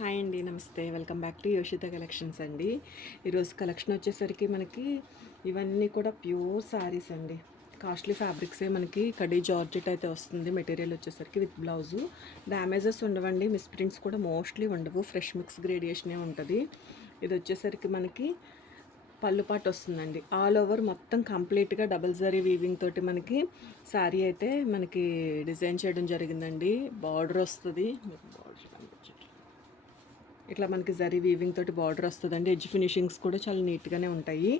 Hi అండి, నమస్తే. Welcome back to యోషిత collections అండి. ఈరోజు కలెక్షన్ వచ్చేసరికి మనకి ఇవన్నీ కూడా ప్యూర్ శారీస్ అండి. కాస్ట్లీ ఫ్యాబ్రిక్సే మనకి కడీ జార్జెట్ అయితే వస్తుంది. మెటీరియల్ వచ్చేసరికి విత్ బ్లౌజు. డ్యామేజెస్ ఉండవండి, మిస్ప్రింట్స్ కూడా మోస్ట్లీ ఉండవు. ఫ్రెష్ మిక్స్ గ్రేడియేషనే ఉంటుంది. ఇది వచ్చేసరికి మనకి పళ్ళు పాటు వస్తుందండి. ఆల్ ఓవర్ మొత్తం కంప్లీట్గా డబుల్ జరీ వీవింగ్ తోటి మనకి శారీ అయితే మనకి డిజైన్ చేయడం జరిగిందండి. బార్డర్ వస్తుంది, ఇట్లా మనకి జరీ వీవింగ్ తోటి బార్డర్ వస్తుందండి. ఎడ్జ్ ఫినిషింగ్స్ కూడా చాలా నీట్గానే ఉంటాయి.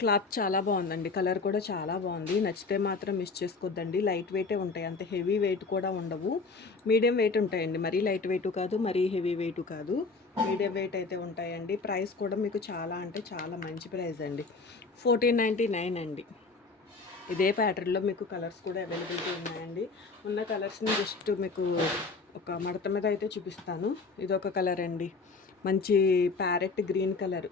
క్లాత్ చాలా బాగుందండి, కలర్ కూడా చాలా బాగుంది. నచ్చితే మాత్రం మిస్ చేసుకోవద్దండి. లైట్ వెయిటే ఉంటాయి, అంత హెవీ వెయిట్ కూడా ఉండవు. మీడియం వెయిట్ ఉంటాయండి, మరీ లైట్ వెయిట్ కాదు, మరీ హెవీ వెయిట్ కాదు, మీడియం వెయిట్ అయితే ఉంటాయండి. ప్రైస్ కూడా మీకు చాలా అంటే చాలా మంచి ప్రైస్ అండి. 1499 అండి. ఇదే ప్యాటర్న్లో మీకు కలర్స్ కూడా అవైలబిలిటీ ఉన్నాయండి. ఉన్న కలర్స్ని జస్ట్ మీకు ఒక మడత మీద అయితే చూపిస్తాను. ఇదొక కలర్ అండి, మంచి ప్యారెట్ గ్రీన్ కలర్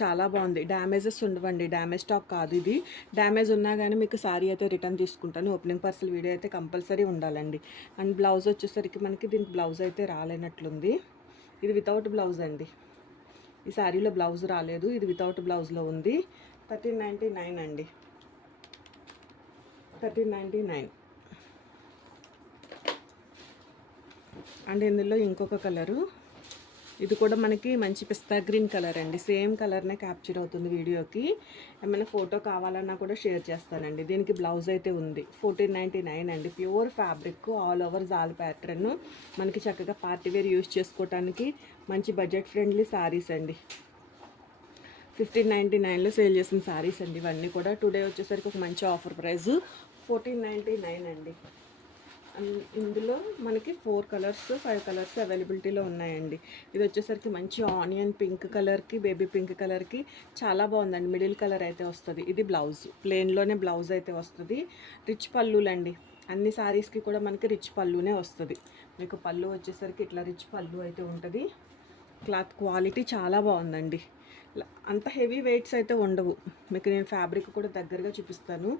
చాలా బాగుంది. డ్యామేజెస్ ఉండవండి, డ్యామేజ్ స్టాక్ కాదు ఇది. డ్యామేజ్ ఉన్నా కానీ మీకు శారీ అయితే రిటర్న్ తీసుకుంటాను. ఓపెనింగ్ పర్సల్ వీడియో అయితే కంపల్సరీ ఉండాలండి. అండ్ బ్లౌజ్ వచ్చేసరికి మనకి దీనికి బ్లౌజ్ అయితే రాలేనట్లుంది. ఇది వితౌట్ బ్లౌజ్ అండి. ఈ శారీలో బ్లౌజ్ రాలేదు, ఇది వితౌట్ బ్లౌజ్లో ఉంది. 1399 అండి, 1399. అండ్ ఇందులో ఇంకొక కలరు, ఇది కూడా మనకి మంచి పిస్తా గ్రీన్ కలర్ అండి. సేమ్ కలర్నే క్యాప్చర్ అవుతుంది వీడియోకి. ఏమైనా ఫోటో కావాలన్నా కూడా షేర్ చేస్తానండి. దీనికి బ్లౌజ్ అయితే ఉంది. 1499 అండి. ప్యూర్ ఫ్యాబ్రిక్, ఆల్ ఓవర్ జాల్ ప్యాటర్న్. మనకి చక్కగా పార్టీవేర్ యూజ్ చేసుకోవటానికి మంచి బడ్జెట్ ఫ్రెండ్లీ శారీస్ అండి. 1599లో సేల్ చేసిన శారీస్ అండి ఇవన్నీ కూడా. టుడే వచ్చేసరికి ఒక మంచి ఆఫర్ ప్రైస్ 1499 అండి. ఇందులో మనకి 4 కలర్స్ 5 కలర్స్ అవైలబిలిటీలో ఉన్నాయండి. ఇది వచ్చేసరికి మంచి ఆనియన్ పింక్ కలర్కి, బేబీ పింక్ కలర్కి చాలా బాగుందండి. మిడిల్ కలర్ అయితే వస్తుంది. ఇది బ్లౌజ్, ప్లెయిన్లోనే బ్లౌజ్ అయితే వస్తుంది. రిచ్ పళ్ళులండి, అన్ని శారీస్కి కూడా మనకి రిచ్ పళ్ళునే వస్తుంది. మీకు పళ్ళు వచ్చేసరికి ఇట్లా రిచ్ పళ్ళు అయితే ఉంటుంది. క్లాత్ క్వాలిటీ చాలా బాగుందండి. అంత హెవీ వెయిట్స్ అయితే ఉండవు. మీకు నేను ఫ్యాబ్రిక్ కూడా దగ్గరగా చూపిస్తాను.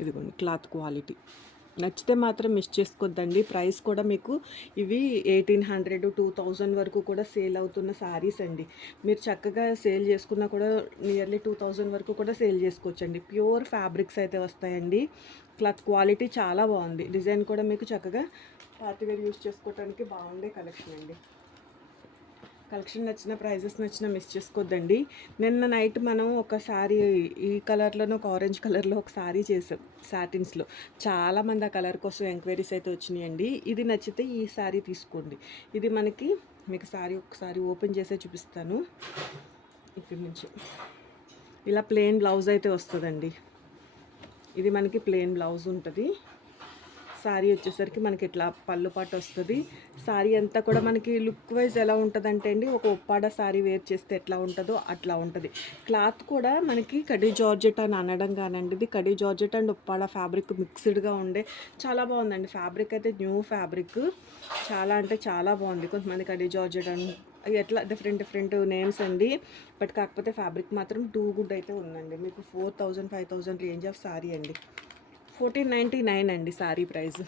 ఇదిగోండి క్లాత్ క్వాలిటీ. నచ్చితే మాత్రం మిస్ చేసుకోవద్దండి. ప్రైస్ కూడా మీకు ఇవి 1800 2000 వరకు కూడా సేల్ అవుతున్న శారీస్ అండి. మీరు చక్కగా సేల్ చేసుకున్నా కూడా నియర్లీ 2000 వరకు కూడా సేల్ చేసుకోవచ్చండి. ప్యూర్ ఫ్యాబ్రిక్స్ అయితే వస్తాయండి. క్లాత్ క్వాలిటీ చాలా బాగుంది. డిజైన్ కూడా మీకు చక్కగా పార్టీవేర్ యూస్ చేసుకోవడానికి బాగుండే కలెక్షన్ అండి. కలెక్షన్ నచ్చిన, ప్రైజెస్ నచ్చిన మిస్ చేసుకోవద్దండి. నిన్న నైట్ మనం ఒక శారీ ఈ కలర్లోనే ఒక ఆరెంజ్ కలర్లో ఒక శారీ చేసాం సాటిన్స్లో. చాలామంది ఆ కలర్ కోసం ఎంక్వైరీస్ అయితే వచ్చినాయండి. ఇది నచ్చితే ఈ శారీ తీసుకోండి. ఇది మనకి మీకు శారీ ఒకసారి ఓపెన్ చేసే చూపిస్తాను. ఇక్కడి నుంచి ఇలా ప్లెయిన్ బ్లౌజ్ అయితే వస్తుందండి. ఇది మనకి ప్లెయిన్ బ్లౌజ్ ఉంటుంది. శారీ వచ్చేసరికి మనకి ఇట్లా పళ్ళు పాటు వస్తుంది. శారీ అంతా కూడా మనకి లుక్ వైజ్ ఎలా ఉంటుందంటే అండి, ఒక ఉప్పాడ శారీ వేర్ చేస్తే ఎట్లా ఉంటుందో అట్లా ఉంటుంది. క్లాత్ కూడా మనకి కడీ జార్జెట్ అని అనడం కానండి, ఇది కడీ జార్జెట్ అండ్ ఉప్పాడ ఫ్యాబ్రిక్ మిక్స్డ్గా ఉండే చాలా బాగుందండి. ఫ్యాబ్రిక్ అయితే న్యూ ఫ్యాబ్రిక్, చాలా అంటే చాలా బాగుంది. కొంతమంది కడీ జార్జెట్ అని ఎట్లా డిఫరెంట్ నేమ్స్ అండి. బట్ కాకపోతే ఫ్యాబ్రిక్ మాత్రం టూ గుడ్ అయితే ఉందండి. మీకు 4000 5000 రేంజ్ ఆఫ్ శారీ అండి. 1499 అండి శారీ ప్రైస్.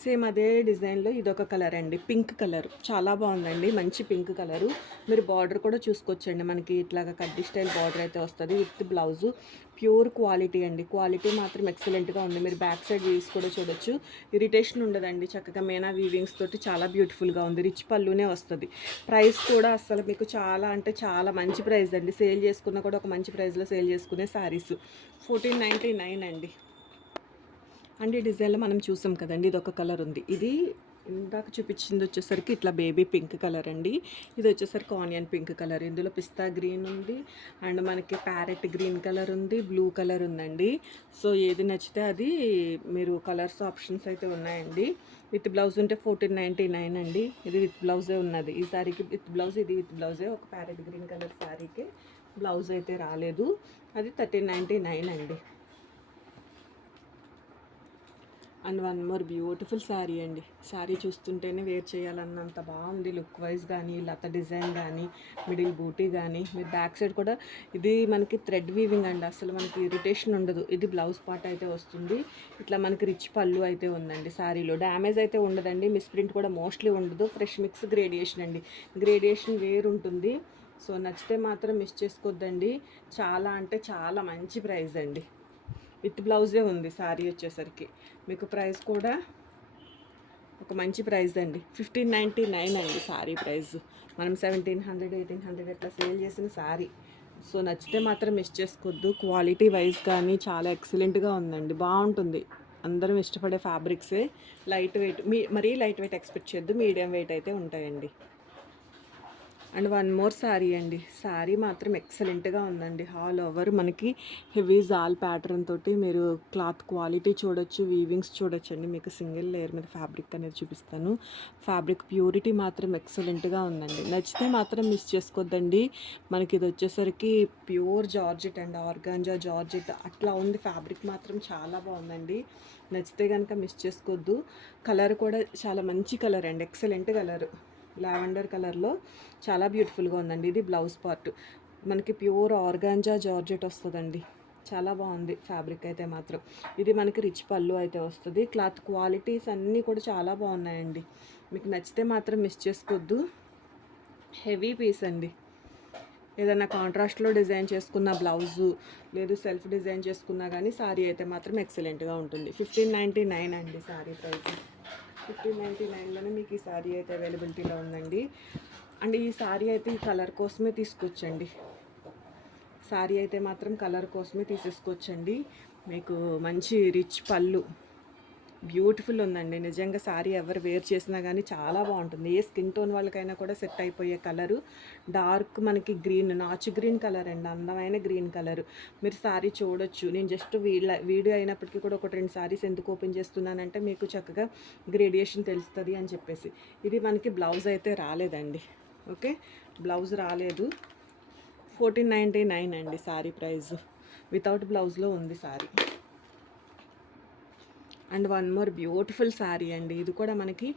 సేమ్ అదే డిజైన్లో ఇదొక కలర్ అండి, పింక్ కలర్ చాలా బాగుందండి. మంచి పింక్ కలరు. మీరు బార్డర్ కూడా చూసుకోవచ్చండి. మనకి ఇట్లాగా కడ్డీ స్టైల్ బార్డర్ అయితే వస్తుంది విత్ బ్లౌజు. ప్యూర్ క్వాలిటీ అండి, క్వాలిటీ మాత్రం ఎక్సలెంట్గా ఉంది. మీరు బ్యాక్ సైడ్ వీవ్స్ కూడా చూడొచ్చు, ఇరిటేషన్ ఉండదండి. చక్కగా మేనా వీవింగ్స్ తోటి చాలా బ్యూటిఫుల్గా ఉంది. రిచ్ పళ్ళునే వస్తుంది. ప్రైస్ కూడా అసలు మీకు చాలా అంటే చాలా మంచి ప్రైస్ అండి. సేల్ చేసుకున్న కూడా ఒక మంచి ప్రైస్లో సేల్ చేసుకునే శారీస్ 1499 అండి. అండ్ ఈ డిజైన్లో మనం చూసాం కదండి, ఇది ఒక కలర్ ఉంది. ఇది ఇందాక చూపించింది వచ్చేసరికి ఇట్లా బేబీ పింక్ కలర్ అండి. ఇది వచ్చేసరికి ఆనియన్ పింక్ కలర్. ఇందులో పిస్తా గ్రీన్ ఉంది, అండ్ మనకి ప్యారెట్ గ్రీన్ కలర్ ఉంది, బ్లూ కలర్ ఉందండి. సో ఏది నచ్చితే అది మీరు కలర్స్ ఆప్షన్స్ అయితే ఉన్నాయండి. విత్ బ్లౌజ్ ఉంటే 1499 అండి. ఇది విత్ బ్లౌజే ఉన్నది ఈ శారీకి. విత్ బ్లౌజ్, ఇది విత్ బ్లౌజే. ఒక ప్యారెట్ గ్రీన్ కలర్ శారీకి బ్లౌజ్ అయితే రాలేదు, అది 1399 అండి. And one more beautiful sari అండి. శారీ చూస్తుంటేనే వేర్ చేయాలన్నంత బాగుంది. లుక్ వైజ్ కానీ, లత డిజైన్ కానీ, మిడిల్ బూటీ కానీ, మీరు బ్యాక్ సైడ్ కూడా ఇది మనకి థ్రెడ్ వీవింగ్ అండి. అసలు మనకి ఇరిటేషన్ ఉండదు. ఇది బ్లౌజ్ పార్ట్ అయితే వస్తుంది. ఇట్లా మనకి రిచ్ పళ్ళు అయితే ఉందండి. శారీలో డ్యామేజ్ అయితే ఉండదండి. మిస్ప్రింట్ కూడా మోస్ట్లీ ఉండదు. ఫ్రెష్ మిక్స్ గ్రేడియేషన్ అండి. గ్రేడియేషన్ వేరు ఉంటుంది. సో నచ్చితే మాత్రం మిస్ చేసుకోవద్దండి. చాలా అంటే చాలా మంచి ప్రైస్ అండి. విత్ బ్లౌజే ఉంది శారీ వచ్చేసరికి. మీకు ప్రైస్ కూడా ఒక మంచి ప్రైస్ అండి. 1599 అండి శారీ ప్రైస్. మనం 1700 1800 అట్లా సేల్ చేసిన శారీ. సో నచ్చితే మాత్రం మిస్ చేసుకోవద్దు. క్వాలిటీ వైజ్ కానీ చాలా ఎక్సలెంట్గా ఉందండి. బాగుంటుంది. అందరం ఇష్టపడే ఫ్యాబ్రిక్సే. లైట్ వెయిట్, మరీ లైట్ వెయిట్ ఎక్స్పెక్ట్ చేయొద్దు. మీడియం వెయిట్ అయితే ఉంటాయండి. అండ్ వన్ మోర్ శారీ అండి. శారీ మాత్రం ఎక్సలెంట్గా ఉందండి. ఆల్ ఓవర్ మనకి హెవీ జాల్ ప్యాటర్న్ తోటి మీరు క్లాత్ క్వాలిటీ చూడొచ్చు, వీవింగ్స్ చూడొచ్చు అండి. మీకు సింగిల్ లేయర్ మీద ఫ్యాబ్రిక్ అనేది చూపిస్తాను. ఫ్యాబ్రిక్ ప్యూరిటీ మాత్రం ఎక్సలెంట్గా ఉందండి. నచ్చితే మాత్రం మిస్ చేసుకోవద్దండి. మనకి ఇది వచ్చేసరికి pure georgette and organza georgette అట్లా ఉంది. ఫ్యాబ్రిక్ మాత్రం చాలా బాగుందండి. నచ్చితే కనుక మిస్ చేసుకోవద్దు. కలర్ కూడా చాలా మంచి కలర్ అండి. ఎక్సలెంట్ కలర్, లావెండర్ కలర్లో చాలా బ్యూటిఫుల్గా ఉందండి. ఇది బ్లౌజ్ పార్ట్ మనకి ప్యూర్ ఆర్గాంజా జార్జెట్ వస్తుందండి. చాలా బాగుంది ఫ్యాబ్రిక్ అయితే మాత్రం. ఇది మనకి రిచ్ పళ్ళు అయితే వస్తుంది. క్లాత్ క్వాలిటీస్ అన్నీ కూడా చాలా బాగున్నాయండి. మీకు నచ్చితే మాత్రం మిస్ చేసుకోవద్దు. హెవీ పీస్ అండి. ఏదైనా కాంట్రాస్ట్లో డిజైన్ చేసుకున్న బ్లౌజు లేదు సెల్ఫ్ డిజైన్ చేసుకున్నా కానీ శారీ అయితే మాత్రం ఎక్సలెంట్గా ఉంటుంది. 1599 అండి శారీ ప్రైస్. 1599లోనే మీకు ఈ శారీ అయితే అవైలబిలిటీలో ఉందండి. అండ్ ఈ శారీ అయితే ఈ కలర్ కోసమే తీసుకొచ్చండి. శారీ అయితే మాత్రం కలర్ కోసమే తీసేసుకోవచ్చండి. మీకు మంచి రిచ్ పళ్ళు బ్యూటిఫుల్ ఉందండి. నిజంగా శారీ ఎవరు వేర్ చేసినా కానీ చాలా బాగుంటుంది. ఏ స్కిన్ టోన్ వాళ్ళకైనా కూడా సెట్ అయిపోయే కలరు. డార్క్ మనకి గ్రీన్, నాచు గ్రీన్ కలర్ అండి. అందమైన గ్రీన్ కలర్. మీరు శారీ చూడొచ్చు. నేను జస్ట్ వీడియో అయినప్పటికీ కూడా ఒకటి రెండు శారీస్ ఎందుకు ఓపెన్ చేస్తున్నానంటే మీకు చక్కగా గ్రేడియేషన్ తెలుస్తుంది అని చెప్పేసి. ఇది మనకి బ్లౌజ్ అయితే రాలేదండి. ఓకే, బ్లౌజ్ రాలేదు. 1499 అండి శారీ ప్రైస్. వితౌట్ బ్లౌజ్లో ఉంది sari. And one more beautiful sari అండి. ఇది కూడా మనకి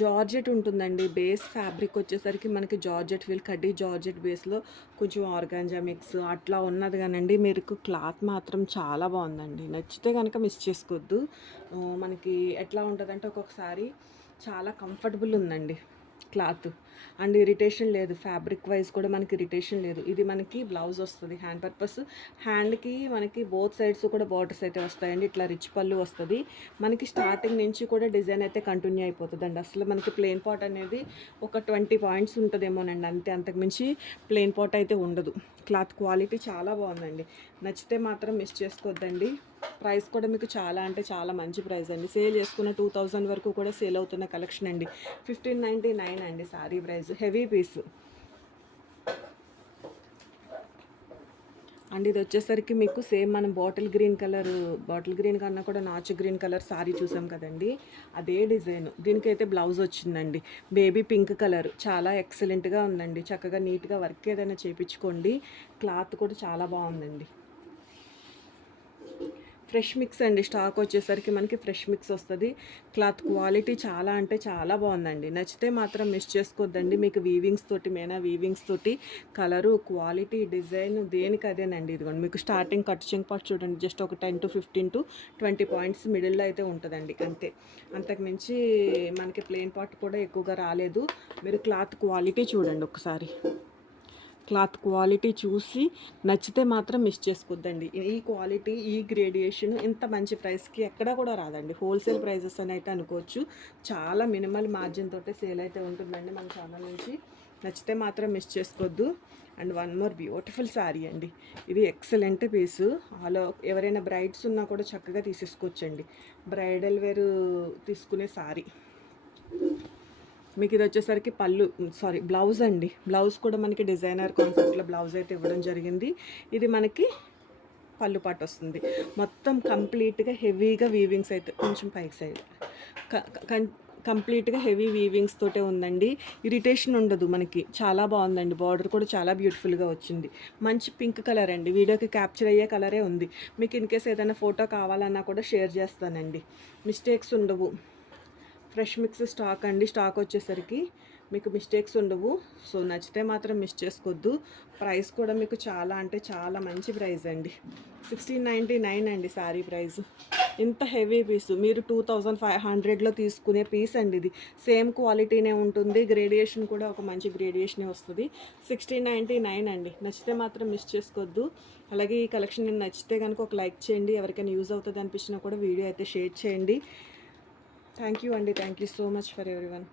జార్జెట్ ఉంటుందండి. బేస్ ఫ్యాబ్రిక్ వచ్చేసరికి మనకి జార్జెట్ ఫీల్, కడ్డీ జార్జెట్ బేస్లో కొంచెం ఆర్గాంజా మిక్స్ అట్లా ఉన్నది కానండి. మీకు క్లాత్ మాత్రం చాలా బాగుందండి. నచ్చితే కనుక మిస్ చేసుకోవద్దు. మనకి ఎట్లా ఉంటుందంటే ఒక్కొక్కసారి చాలా కంఫర్టబుల్ ఉందండి క్లాత్. అండ్ ఇరిటేషన్ లేదు. ఫ్యాబ్రిక్ వైజ్ కూడా మనకి ఇరిటేషన్ లేదు. ఇది మనకి బ్లౌజ్ వస్తుంది. హ్యాండ్ పర్పస్, హ్యాండ్కి మనకి బోత్ సైడ్స్ కూడా బార్డర్స్ అయితే వస్తాయండి. ఇట్లా రిచ్ పళ్ళు వస్తుంది. మనకి స్టార్టింగ్ నుంచి కూడా డిజైన్ అయితే కంటిన్యూ అయిపోతుందండి. అసలు మనకి ప్లెయిన్ పాట్ అనేది ఒక 20 పాయింట్స్ ఉంటుందేమోనండి అంతే. అంతకుమించి ప్లెయిన్ పాట్ అయితే ఉండదు. క్లాత్ క్వాలిటీ చాలా బాగుందండి. నచ్చితే మాత్రం మిస్ చేసుకోవద్దండి. ప్రైస్ కూడా మీకు చాలా అంటే చాలా మంచి ప్రైస్ అండి. సేల్ చేసుకున్న 2000 వరకు కూడా సేల్ అవుతున్న కలెక్షన్ అండి. 1599 అండి sari price. Heavy piece and ఇది వచ్చేసరికి మీకు సేమ్ మనం బాటిల్ గ్రీన్ కన్నా కూడా నాచు గ్రీన్ కలర్ శారీ చూసాం కదండి, అదే డిజైన్. దీనికైతే బ్లౌజ్ వచ్చిందండి. బేబీ పింక్ కలర్ చాలా ఎక్సలెంట్గా ఉందండి. చక్కగా నీట్గా వర్క్ ఏదైనా చేయించుకోండి. క్లాత్ కూడా చాలా బాగుందండి. ఫ్రెష్ మిక్స్ అండి. స్టాక్ వచ్చేసరికి మనకి ఫ్రెష్ మిక్స్ వస్తుంది. క్లాత్ క్వాలిటీ చాలా అంటే చాలా బాగుందండి. నచ్చితే మాత్రం మిస్ చేసుకోవద్దండి. మీకు వీవింగ్స్ తోటి, మేనా వీవింగ్స్ తోటి కలరు, క్వాలిటీ, డిజైన్ దేనికి అదేనండి. ఇదిగోండి మీకు స్టార్టింగ్ కట్ చెంగ్ పార్ట్ చూడండి. జస్ట్ ఒక 10 to 15 to 20 పాయింట్స్ మిడిల్లో అయితే ఉంటుందండి అంతే. అంతకుమించి మనకి ప్లెయిన్ పార్ట్ కూడా ఎక్కువగా రాలేదు. మీరు క్లాత్ క్వాలిటీ చూడండి ఒకసారి. క్లాత్ క్వాలిటీ చూసి నచ్చితే మాత్రం మిస్ చేసుకోవద్దండి. ఈ క్వాలిటీ, ఈ గ్రేడియేషన్ ఇంత మంచి ప్రైస్కి ఎక్కడా కూడా రాదండి. హోల్సేల్ ప్రైజెస్ అని అయితే అనుకోవచ్చు. చాలా మినిమల్ మార్జిన్ తోటే సేల్ అయితే ఉంటుందండి మన ఛానల్ నుంచి. నచ్చితే మాత్రం మిస్ చేసుకోవద్దు. And one more beautiful sari అండి. ఇది ఎక్సలెంట్ పీసు. అలా ఎవరైనా బ్రైడ్స్ ఉన్నా కూడా చక్కగా తీసేసుకోవచ్చండి. బ్రైడల్ వేర్ తీసుకునే శారీ. మీకు ఇది వచ్చేసరికి బ్లౌజ్ అండి. బ్లౌజ్ కూడా మనకి డిజైనర్ కాన్సెప్ట్లో బ్లౌజ్ అయితే ఇవ్వడం జరిగింది. ఇది మనకి పళ్ళు పాటు వస్తుంది. మొత్తం కంప్లీట్గా హెవీగా వీవింగ్స్ అయితే కొంచెం పైకి సైడ్ కంప్లీట్గా హెవీ వీవింగ్స్ తోటే ఉందండి. ఇరిటేషన్ ఉండదు మనకి. చాలా బాగుందండి. బార్డర్ కూడా చాలా బ్యూటిఫుల్గా వచ్చింది. మంచి పింక్ కలర్ అండి. వీడియోకి క్యాప్చర్ అయ్యే కలరే ఉంది. మీకు ఇన్ కేస్ ఏదైనా ఫోటో కావాలన్నా కూడా షేర్ చేస్తానండి. మిస్టేక్స్ ఉండవు. ఫ్రెష్ మిక్స్ స్టాక్ అండి. స్టాక్ వచ్చేసరికి మీకు మిస్టేక్స్ ఉండవు. సో నచ్చితే మాత్రం మిస్ చేసుకోవద్దు. ప్రైస్ కూడా మీకు చాలా అంటే చాలా మంచి ప్రైస్ అండి. 1699 అండి శారీ ప్రైస్. ఇంత హెవీ పీసు మీరు 2500లో తీసుకునే పీస్ అండి ఇది. సేమ్ క్వాలిటీనే ఉంటుంది. గ్రేడియేషన్ కూడా ఒక మంచి గ్రేడియేషనే వస్తుంది. 1699 అండి. నచ్చితే మాత్రం మిస్ చేసుకోవద్దు. అలాగే ఈ కలెక్షన్ నేను నచ్చితే కనుక ఒక లైక్ చేయండి. ఎవరికైనా యూజ్ అవుతుంది అనిపించినా కూడా వీడియో అయితే షేర్ చేయండి. థ్యాంక్ యూ అండి. Thank you so much for everyone.